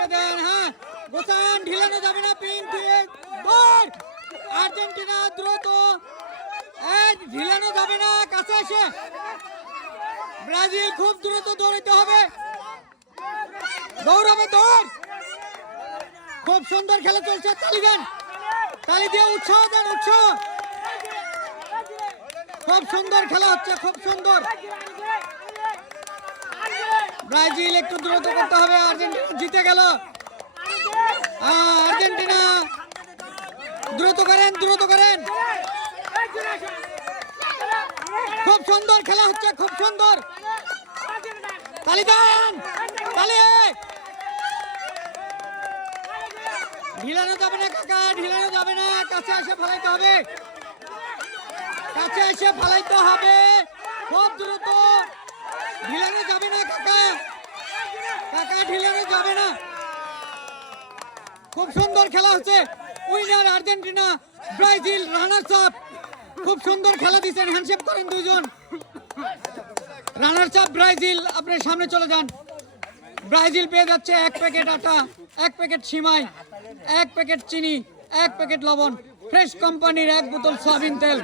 দিয়ে দেন। হ্যাঁ, গোসান ঢিলানো যাবে না, পিন দিয়ে দৌড়। আর্জেন্টিনা দ্রুত, ঢিলানো যাবে না, কাছে আসে ব্রাজিল, খুব দ্রুত দৌড়াতে হবে, দৌড়াবে, দৌড়। খুব সুন্দর খেলা চলছে, তালি দেন, তালি দিয়ে উৎসাহ দেন, উৎসাহ। খুব সুন্দর খেলা হচ্ছে, খুব সুন্দর। ব্রাজিল একটু দ্রুত করতে হবে, আর্জেন্টিনা জিতে গেল। আর্জেন্টিনা দ্রুত করেন, দ্রুত করেন। খুব সুন্দর খেলা হচ্ছে, খুব সুন্দর। তালি দেন, তালি। ঢিলানো যাবে না কাকা, ঢিলানো যাবে না, কাছে এসে ফালাইতে হবে, কাছে এসে ফালাইতে হবে, খুব দ্রুত। ঢিলানো যাবে না কাকা, কাকা ঢিলানো যাবে না। খুব সুন্দর খেলা হচ্ছে, winner Argentina, Brazil runners up. খুব সুন্দর খেলা দিচ্ছেন, হ্যান্ডশেক করেন দুইজন। রানার্স আপ ব্রাজিল, আপনি সামনে চলে যান। ব্রাজিল পেয়ে যাচ্ছে 1 প্যাকেট আটা, 1 প্যাকেট সিমাই, 1 প্যাকেট চিনি, 1 প্যাকেট লবণ, ফ্রেশ কোম্পানির 1 বোতল সয়াবিন তেল।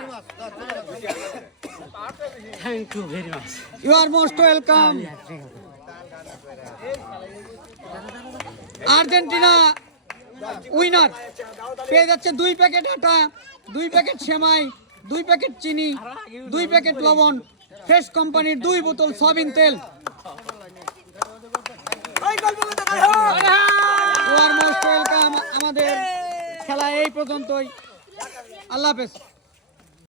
Thank you very much. You are most welcome. Argentina winner পেয়ে যাচ্ছে 2 প্যাকেট আটা, 2 প্যাকেট সেমাই, 2 প্যাকেট চিনি, 2 প্যাকেট লবণ, ফ্রেশ কোম্পানির 2 বোতল সয়াবিন তেল। You are most welcome. আমাদের খেলা এই পর্যন্তই। আল্লাহ হাফেজ।